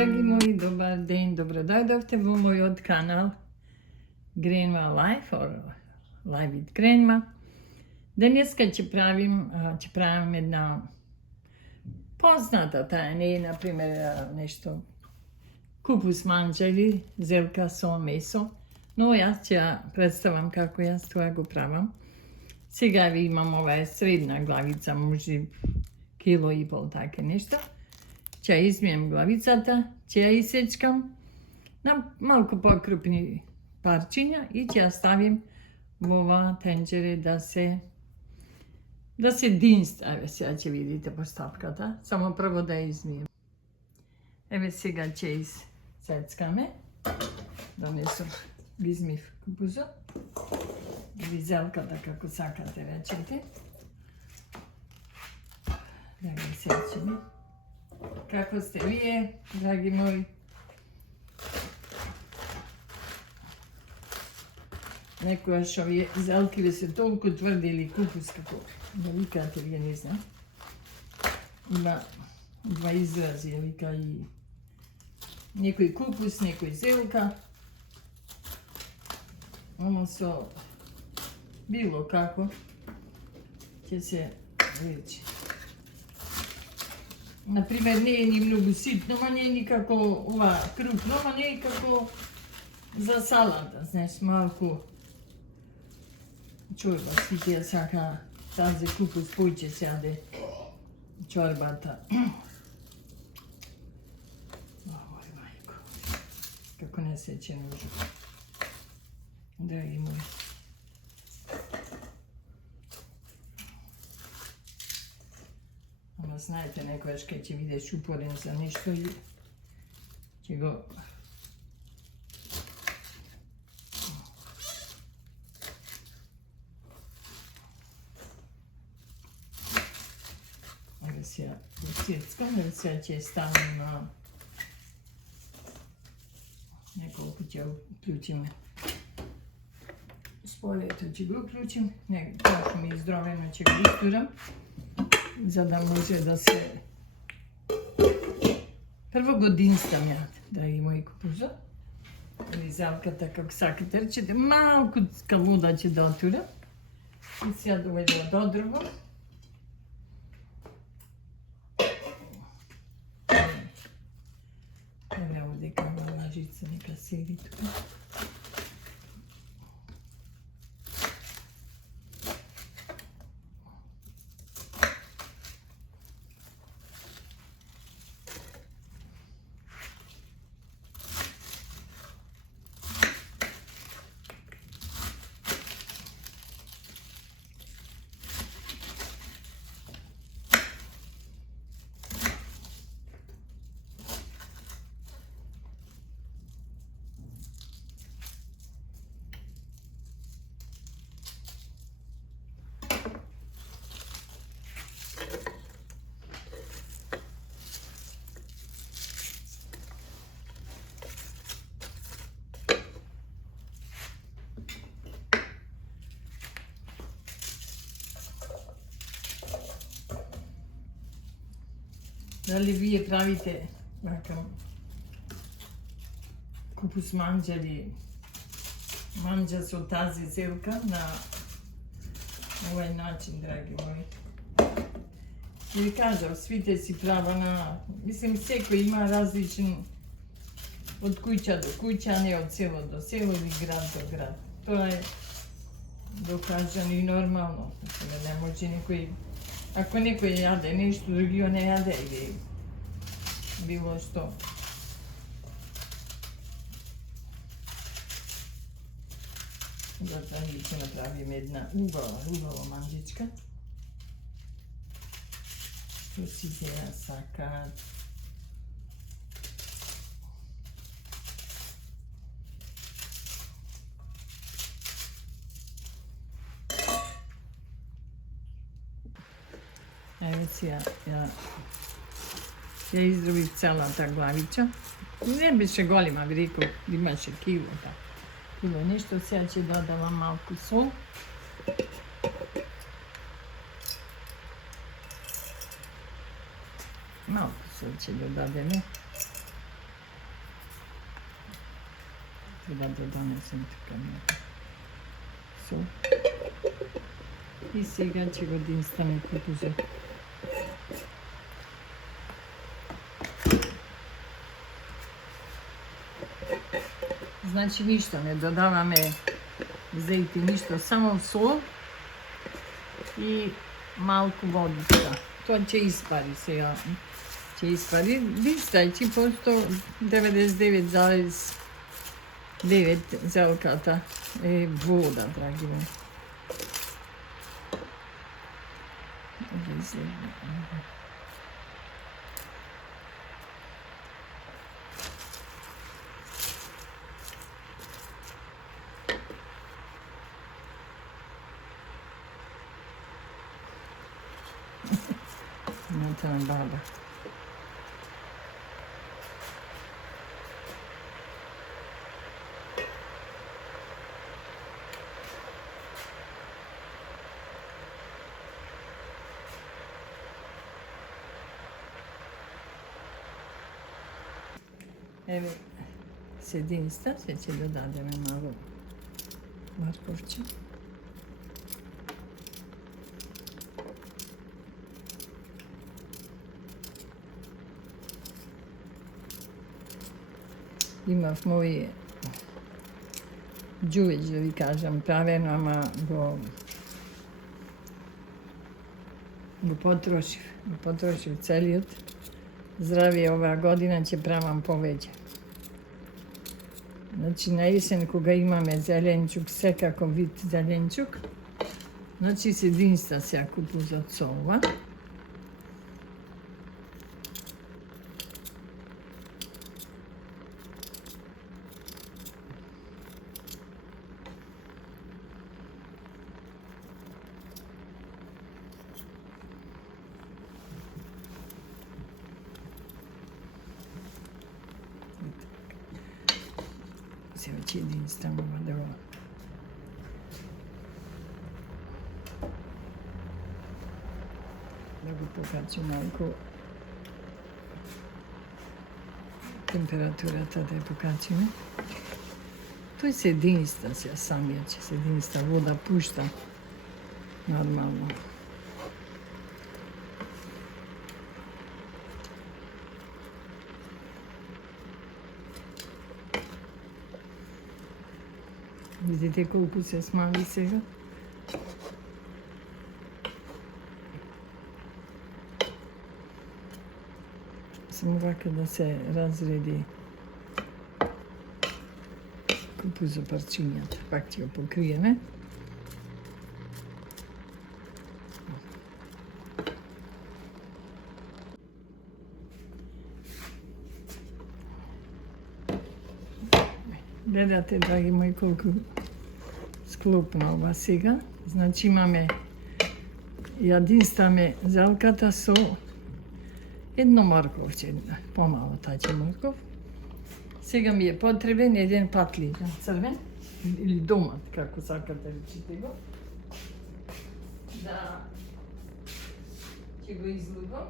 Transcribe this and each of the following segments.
Драги мои, добар ден, добро дојдовте во мојот канал Grandma Life or Life with Grandma. Денеска ќе правим една позната, таа не е, например, нешто купус манџа или зелка со месо, но јас ќе ја представам како јас тоа го правам. Сега ви имам ова средна главица, може кило и пол таке нешто. Ќе ја измием главицата, ќе ја исечкам на малку покрупни парчиња и ќе ја ставим во ова тенџере да се динст. Еве сега ќе видите постапката, само прво да ја измием. Еве сега ќе исецкаме. Донесов, ги измив купузот или зелката како сакате речете. Да ги исечеме. Како сте вие, драги мои? Некојаш овие зелки ви се толку тврди или купус, како да викате, вие не знам. Има два изрази, вика и некој купус, некој зелка. Оно со било како ќе се рече. Например, не е ни многу ситно, ма не е никако ова крупно, ма не е како за салата, знаеш, малку чорба, сите ја сака тази купус, појќе се јаде чорбата. Ой, мајко, како не сече ножот. Драги мои. Ама знаете, некојаш кај ќе видиш упорен за нешто и ќе го... Еве сега го цецкам, еве сега ќе ставим на... Неколку ќе уклучиме. Спојето ќе го уклучим, како ми издровено ќе го истурам, за да може да се... Прво го динстам ја, драги мои купузот. Или зелката, како сакате речете, малку калуда ќе да отурам. И сега доведува до друго. Еве овде кај лажица, нека седи тука. Дали вие правите купус манџа или манџа со тази зелка на овај начин, драги мои? Ќе ви кажам, свите си права на... Мислим, секој има различен од куќа до куќа, не од село до село или град до град. Тоа е докажано и нормално. Не може некој... Ако некој јаде нешто, другиот не јаде или било што. Затоа ние ќе направиме една убава манџичка. Што сите ја сакаат. Еве сега ја издробив целата главича. Не беше голема, ви реков, имаше кило нешто. Сега ќе додавам малку сол. Малку сол ќе додадеме. треба да донесем тука сол. И сега ќе го динстаме кукузот. Значи ништо не додаваме зејти, ништо, само сол и малку водичка. Тоа ќе испари сега. Ќе испари, дистајќи, просто 99,9 зелката е вода, драги мои. Натаму баба. Еве, сединста, се ќе додадеме малку морковче. Имав мои џувеќ, да ви кажам, правено, ама го потрошив целиот. Здравие, оваа година ќе правам повеќе. Значи, на есен, кога имаме зеленчук, секаков вид зеленчук, значи сединста се кукузот со ова. Сега ќе единствам ова да го покачам малку температурата, да ја покачиме. Тој се единства сега самиот, ќе се единства, вода пушта нормално. Видите колку се смали сега? Само вака да се разреди кукузопарчињата. Пак ќе го покриеме. Гледате, драги мои, колку склопна ова сега. Значи имаме, ја динстаме зелката со едно морковче, помало таќе морков. Сега ми е потребен еден патлиџан црвен, или домат, како сакате речите го. Да ќе го излугам.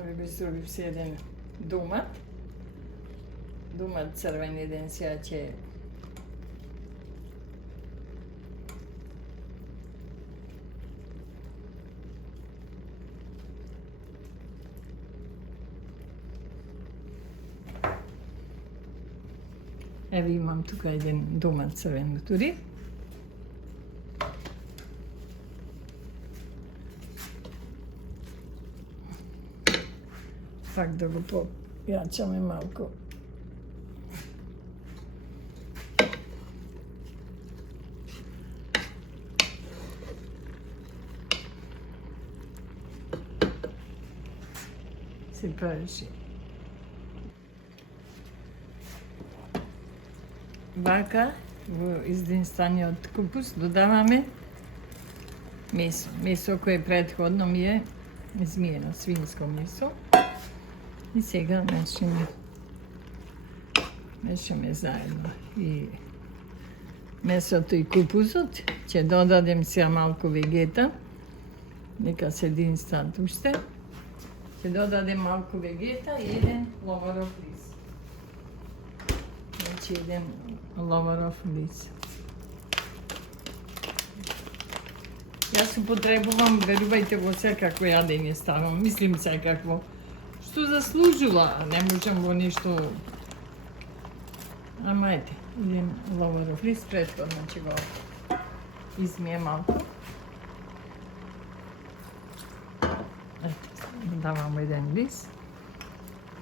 Ове го изробив се еден домат црвен еден, сега ќе еве имам тука еден домат црвен тури. Пак да го појачаме малку се прши. Вака, во издинстаниот купус додаваме месо. Месо кое претходно ми е измиено, свинско месо. И сега мешаме заедно и месото и купусот. Ќе додадем сега малку вегета. Нека се единстват уште. Ќе додадем малку вегета и еден ловаров лист. Значи еден ловаров лист. Јас употребувам, верувајте, во секакво јадење ставам. Мислим секакво. Што заслужува, не можам во нешто. Ама ете, еден ловаров лист, претходно ќе го измие малку. Ете, додавам еден лист.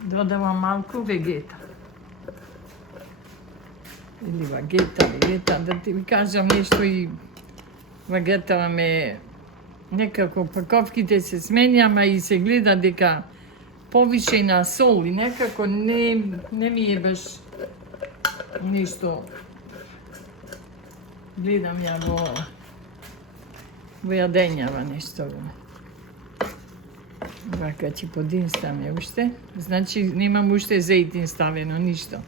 Додавам малку вегета. Или вегета, да ти ви кажам нешто и вегетава ме некако паковките се смени, ама и се гледа дека повише на сол и некако не ми е баш ништо. Гледам ја во јадењава нешто. Вака ќе подинстаме уште. Значи немам уште зејтин ставено, ништо.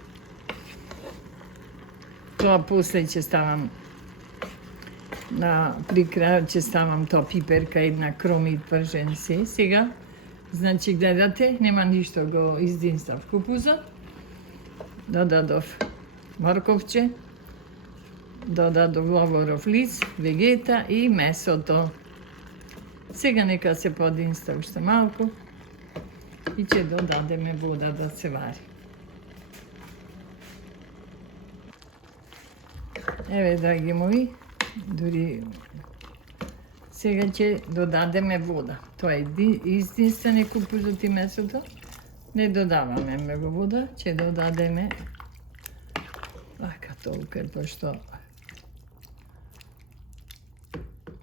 Тоа после ќе ставам при крајот ќе ставам тоа пиперка, една кромит пржен се. Сега, значи гледате, нема ништо, го издинстав купузот. Додадов морковче, додадов ловаров лист, вегета и месото. Сега нека се подинста уште малку и ќе додадеме вода да се вари. Еве, драги мои, дури сега ќе додадеме вода. Тоа е издинствен купузот и месото. Не додаваме многу вода, ќе додадеме вака толку, пошто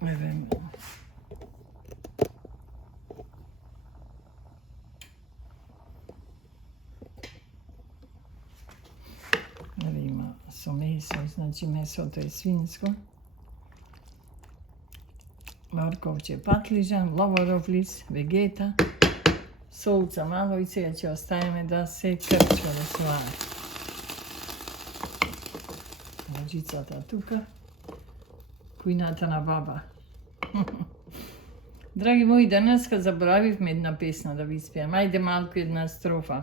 еве има со месо, значи месото е свинско. Морковче, патлижан, ловаров лист, вегета, солца мало и сега ќе оставиме да се крчва, да се вари. Ножицата тука, кујната на баба. Драги мои, денеска заборавивме една песна да ви спеам. Ајде малку една строфа.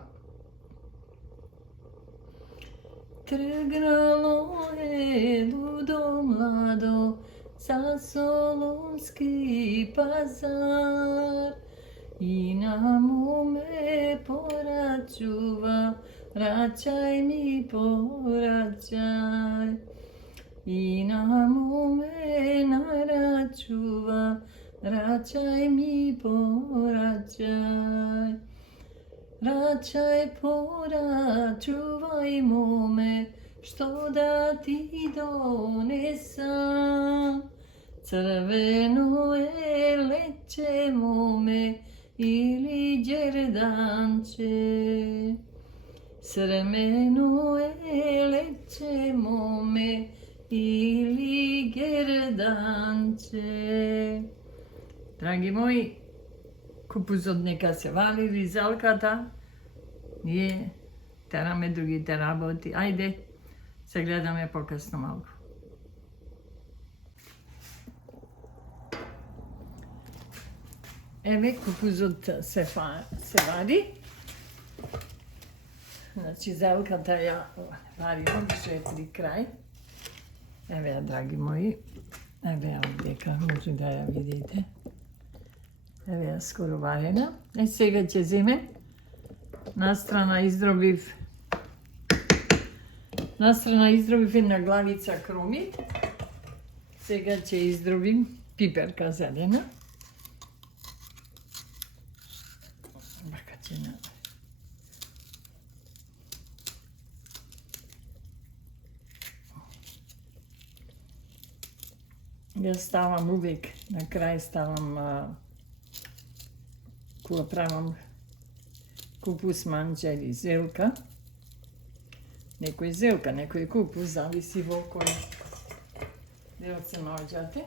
Тргнало е лудо младо за Солунски пазар и на моме порачува, рачај ми порачај. И на моме нарачува, рачај ми порачај. Рачај порачувај моме, што да ти донесам. Црвено е лече моме или џерданче. Црвено е лече моме или герданче. Драги мои, купузот нека се вали, ризалката, ние тераме другите работи. Ајде, се гледаме покасно малку. Еве, купузот се вари. Значи, зелката ја вариме, што е при крај. Еве ја, драги мои. Еве ја дека може да ја видите. Еве ја скоро варена. Сега ќе земем. Настрана издробив една главица кромит. Сега ќе издробим пиперка зелена. Вака ќе на... Ја ставам увек, на крај ставам кога правам купус манџа или зелка. Некој зелка, некој купус, зависи во кој дел се наоѓате.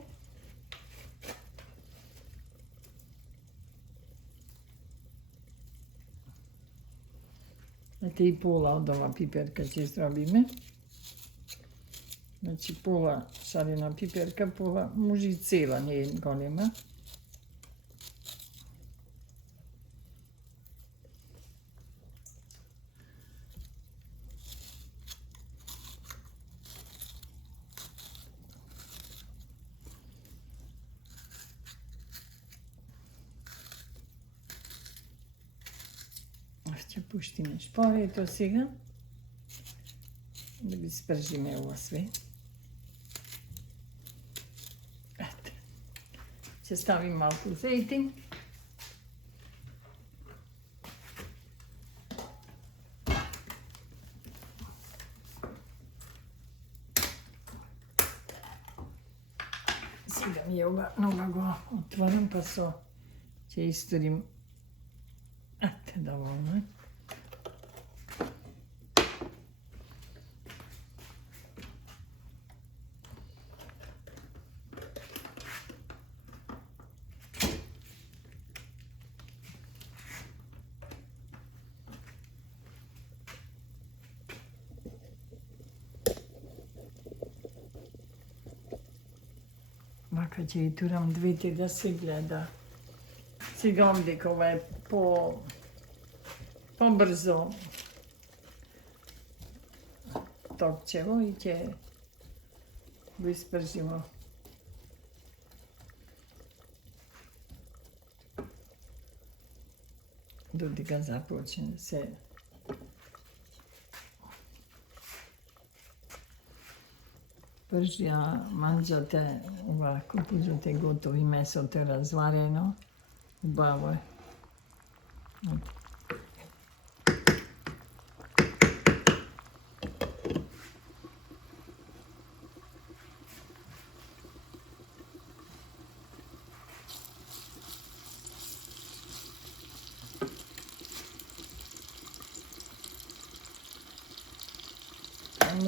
Ете и пола од ова пиперка ќе зробиме. Значи пола шарена пиперка, пола може и цела, не е голема. Ќе пуштиме шпорето сега, да ги спржиме ова све. Ете. Ќе ставим малку зејтин. Сега ми е ова, нога го отворам, па ќе историм. Ете, доволно е. Вака ќе ги турам двете да се гледа. Сега дека ова е побрзо топчево и ќе го испржимо. Додека започне да се пржија манџата, ова купузот е готов и месото е разварено. Убаво е.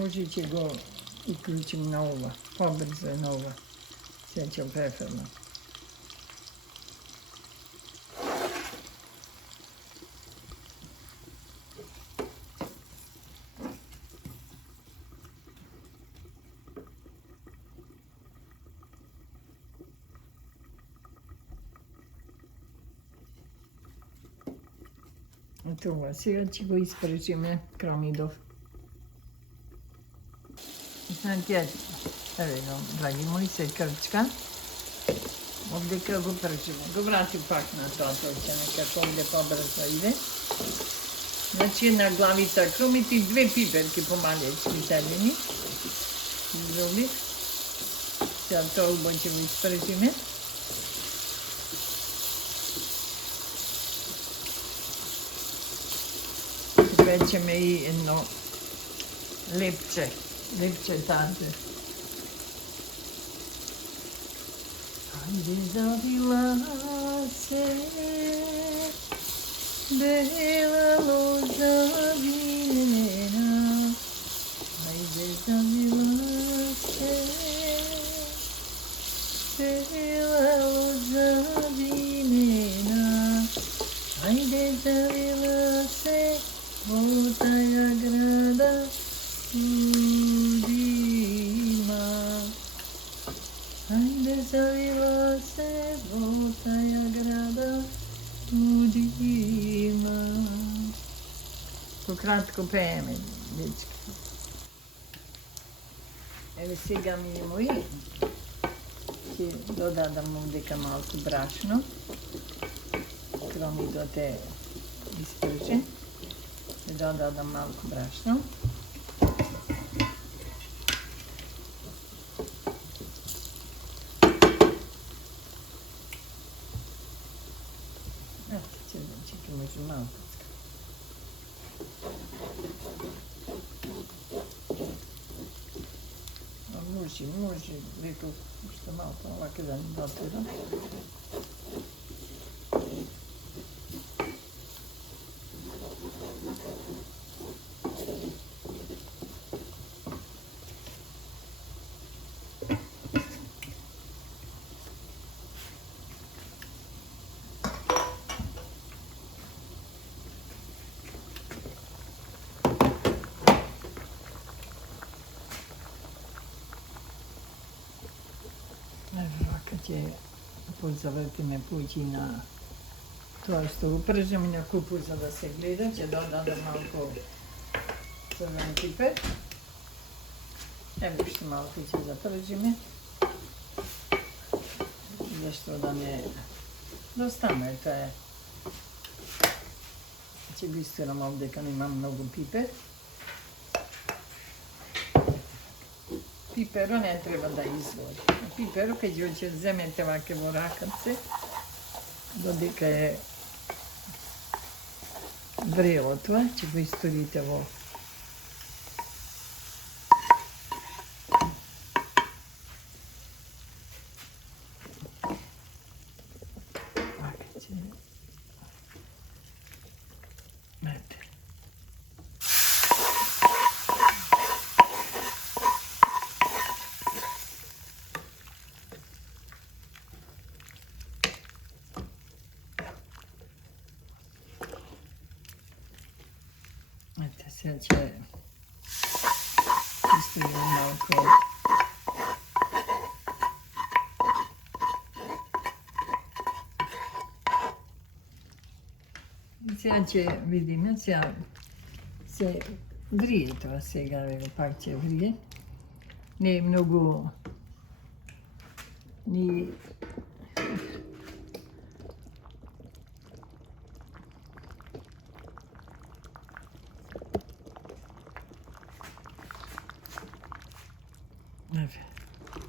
Може ќе го уклучим на ова, побрзо е на ова, се ќе преферно. Ето ова, сега ќе го испржиме кромидов. Знаете, еве го, драги мои, се крчка. Овдека го пржиме. Го вратим пак на тоа точене, како овде побрзо иде. Значи на главица кромите и 2 пиперки помалечки зелени. Изробив. Сега тоа убаво ќе го испржиме. Печеме и едно лепче тази. Ајде завила се, бела лоза винена. Ајде завила се, бела лоза винена. Ајде завила се, во таја града удима. Ајде завила се во таја града удима. Пократко пееме, дечки. Еве сега ми мои, ќе додадам овдека малку брашно. Кромидот е испржен. Ќе додадам малку брашно. Може малко. Може, леко уште малко, овака да не дотирам. Кога ќе позавртиме пујќи на тоа што го пржем и на купус за да се гледа, ќе додадам малку црвен пипер. Ево уште малку ќе запржиме. Зашто да не достане, тоа е. Ќе го истирам овде кога нема многу пипер. Пиперо не треба да изгори. Пиперо кога ќе земете ваке во ракавце, додека е врело тоа, ќе го историте во сега ќе историм малку сега ќе видиме, сега се врие тоа сега, пак ќе врие. Не е многу ни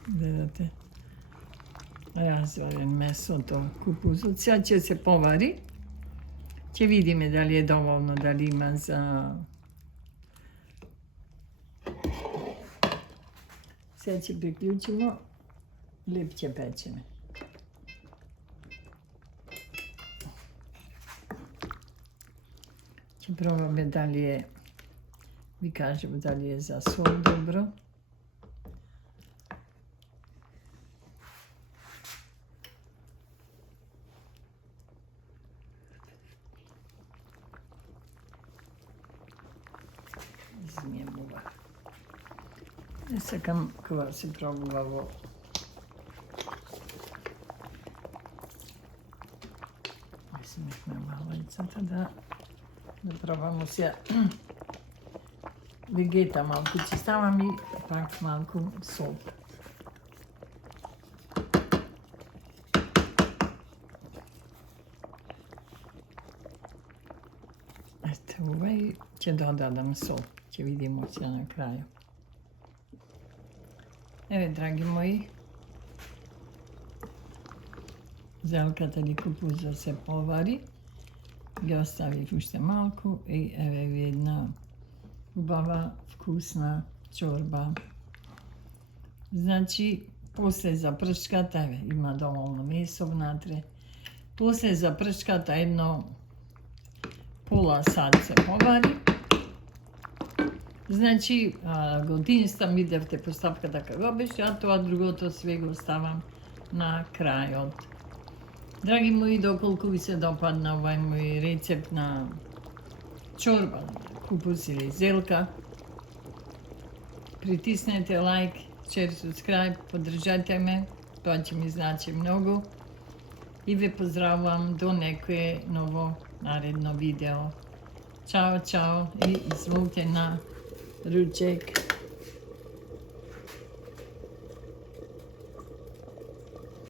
гледате, разварен месото, купузот. Сега ќе се повари. Ќе видиме дали е доволно, дали има за... Сега ќе приклучиме, леп ќе печеме. Ќе пробаме дали е, ви кажем дали е за сол добро. Измијам. Не сакам кога се пробува во смехме мало яйцата да пробаме сега вегета малку ќе ставам и пак малку сол. Ете ова и ќе додадам сол. Ќе видиме сега на крају. Еве, драги мои, зелката или купуза се повари. Ги оставив уште малку и еве ви една убава, вкусна чорба. Значи, после запршката, еве, има доволно месо внатре. После запршката едно пола сат се повари. Значи, го одинстам, видевте постапката како беше, а тоа другото све го оставам на крајот. Драги мои, доколку ви се допадна овај мој рецепт на чорба, купус или зелка, притиснете лайк, share, subscribe, поддржате ме, тоа ќе ми значи многу. И ве поздравувам до некое ново наредно видео. Чао, чао и изволте на ручек.